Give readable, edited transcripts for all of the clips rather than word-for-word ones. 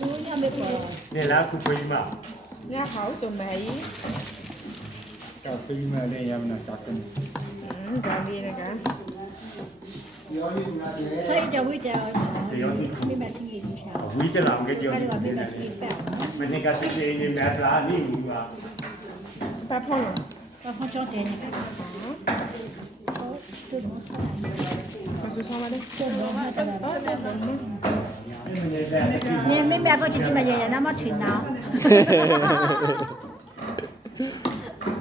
นี่ละคุยมา เนี่ยเขาตัวไหน ก็คุยมาเลยยังนะจักกัน จามีนะคะ 所以就會就 เดี๋ยวนี่ 咩咩先見到。 วิจารณ์กันเดียว 我哋話 นี่ 咩咩 นะ 先見到。 มันนี่ก็สิเองนี่แม่ร้านนี่มึงอ่ะ ป้าพ่อ 我放上電嚟㗎。好，對我錯。 เขาซื้อเข้ามาได้เจ้าบ้านแต่ละบ้านแต่ละบ้าน นี่มันแย่ๆที่ 你咩咩嗰隻咪日日那麼傳鬧。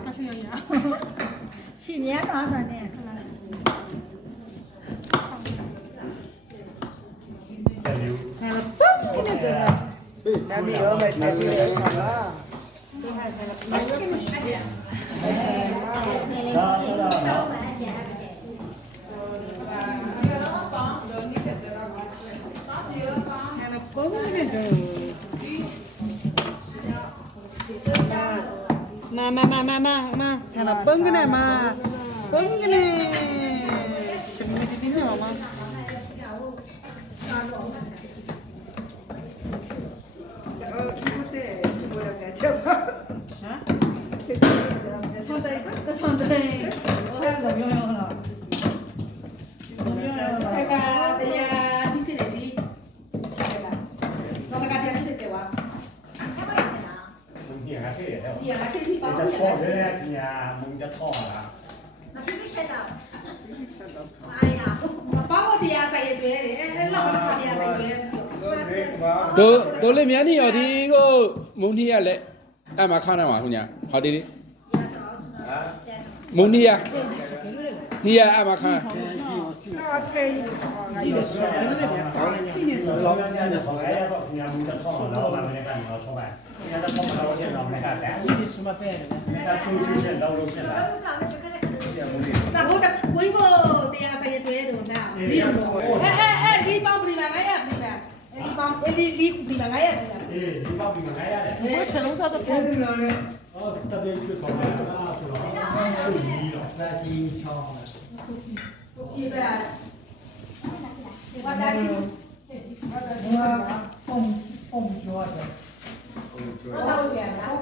他是有搖。去年多少年？ จะอยู่ ဒါမျိုးရောပဲတက်ပြီးတော့ဆောင်းလား มาแถมเปิ้งกันเลยมาเปิ้งกันเลยชิมไม่ได้ที่ไหนมา มึงเหี้ยฮะเท่แล้วจะทอดเลยนะเนี่ยมึงจะทอดอ่ะ 都那面的要的个蒙尼亚来，俺妈看到嘛，姑娘，好的的，蒙尼亚，你也俺妈看， เราเนี่ยขอแค่ว่าเนี่ยมึงจะทอดเราทำในการเราชอบแบบเนี่ยจะทอดเราเช่นเราในการแต่ถ้าชูชีเช่นเรารู้เช่นไร စာဘုတ်ဝိဘတရားဆိုင်တွေ့တယ်လို့များဒီဒီပေါင်းပြီးမှာငါရပြီလားဒီပေါင်းဒီပြီးမှာငါရပြီလား အေးဒီပေါက်ပြီးမနိုင်ရတယ် ဘယ်စလုံးစားတော့ထုံးနေလဲ ဟောတပည့်ပြဆောင်တာဆိုတော့သူ့ကြီးတော့စာကြီးချောင်း ဒီပဲဘာသာရှိဘာသာရှိဘာလို့ကျန်လားပြ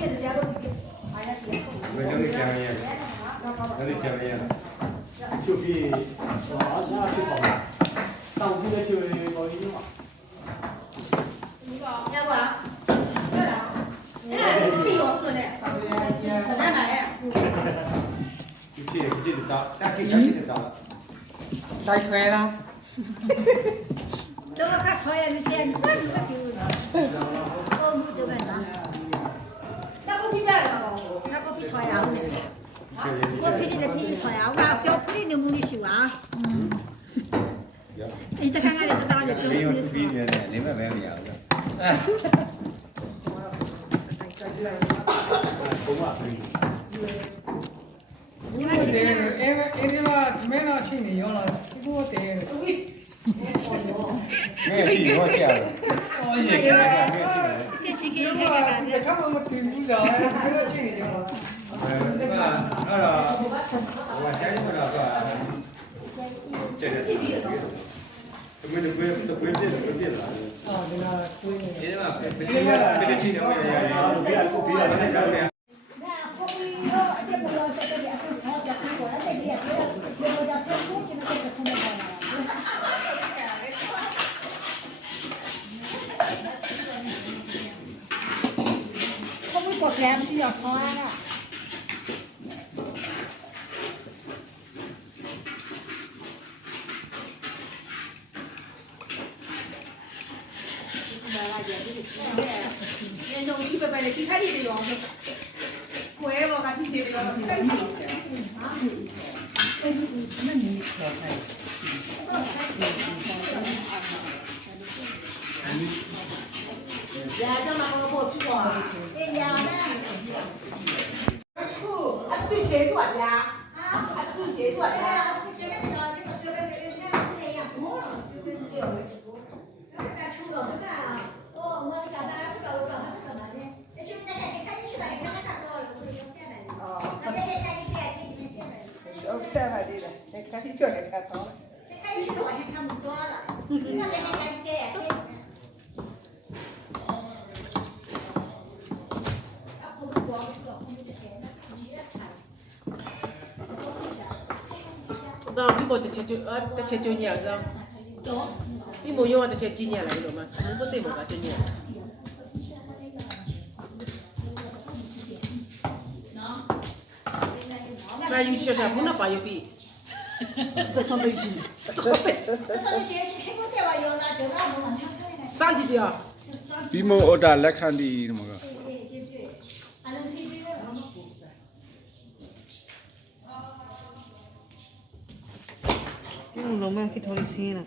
ည့်တဲ့ကြားလို့ပြအားရစီဘယ်လိုကြံရလဲဘယ်လိုကြံရလဲ 就比说二十二岁好吧，当地的就搞一嘛。 ရပါဟုတ်လားအဲ့ဒါချီရောဆိုနေဘာသာမှာလဲ 不记得到，但是记得到。 လိုက်ခွဲလား တော့ကဆောရမစဲမစဲဘူးပြောတာ။အော်ဘူးတော့လား နောက်ကိုပြပြရအောင် ။နောက်ကိုပြီးဆောရအောင်လေ။ကိုဖိနေတယ်ဖိဆောရအောင်။ငါပြောဖိနေမှုရှိပါ။ဒီတခါကလည်းတော်တော်လေးပြောပြီး နေနေမဲ့ပဲမရဘူး 我嘛可以。 ဘူးတယ်အဲ့ဒီမှာမင်းတော့ချင်းနေရောလားဘူးတယ် မဲ့ရှိရောကြာတယ်ဟောရေကမဲ့ရှိတယ် ရှင်းရှင်းကြီး ဒီ ခဲ့ မှာ တာ ဒီကမှမတင်ဘူးစားအဲ့ဒါချင်းနေရော အဲ့တော့ဟိုဆိုင်ကတော့ကျတဲ့ဒီမင်းတို့ဘယ်တော့ဘယ်ပြည့်လာ အာဒီလားကိုင်းနေ ဒီမှာဘယ်ချင်းနေဝင်ရတယ် 别个别个那个的。 ဒါကိုပြီးတော့အတက်ပေါ်တော့တက်တယ်အခုဆောက်တာကိုအဲ့ဒါကြီးကပြောတော့ဆက်ဖို့ကျန်တဲ့ခုနကလာကိုပြီးတော့ပြန်ပြီးတော့ဆောရတာ ရေလုံးကြီးပဲပဲလေစီခိုက်ရည်ရောကိုယ်ဘောကတိတိရောစီခိုက်ရည် ရာကြမှာဘောဖြစ်သွားတယ်။ရာနဲ့အခုအတူချေစွာဗျာ။အတူချေစွာဗျာ။ဒီချက်ကတော့ဒီလိုပဲလေစနေရဘောတော့ဒီလိုပြောတယ်။ဒါချူတော့ဒါ哦，我的家长不搞不搞，他不搞嘛的。那就那个看你去哪里看看多少，我就下来。哦，那这些看一些，这些下来。 ဟုတ်ဆက်ပါသေးတယ်ခါတိကျော်လည်းခါတော့ 看一些的话，他们တော့ဒီပေါ်တစ်ချက်ကျွညရအောင်ဒီမိုးရောတစ်ချက်ကြီးညရလိုက်လို့မဘုတ်တိမောကကျွညရ那有些啥不能把有比，不上北京，上几条？ ပြီးမို့ order လက်ခံဒီဒီမှာက 龙门去头里吃了。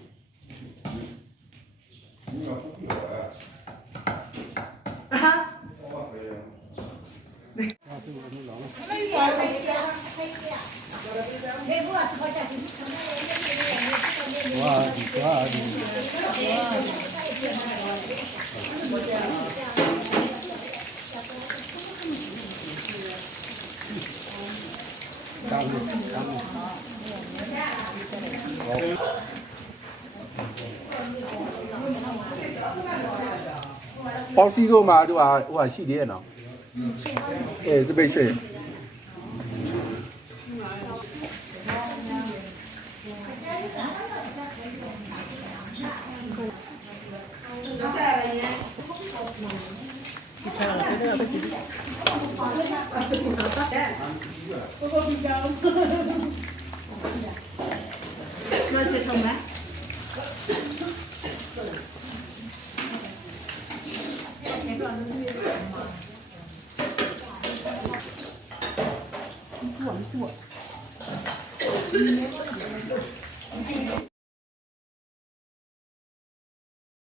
啊！ ပေါစီတို့မှာတို့ဟာဟိုဟာရှိသေးရဲ့နော်စပိတ်ချေ 那去冲呗。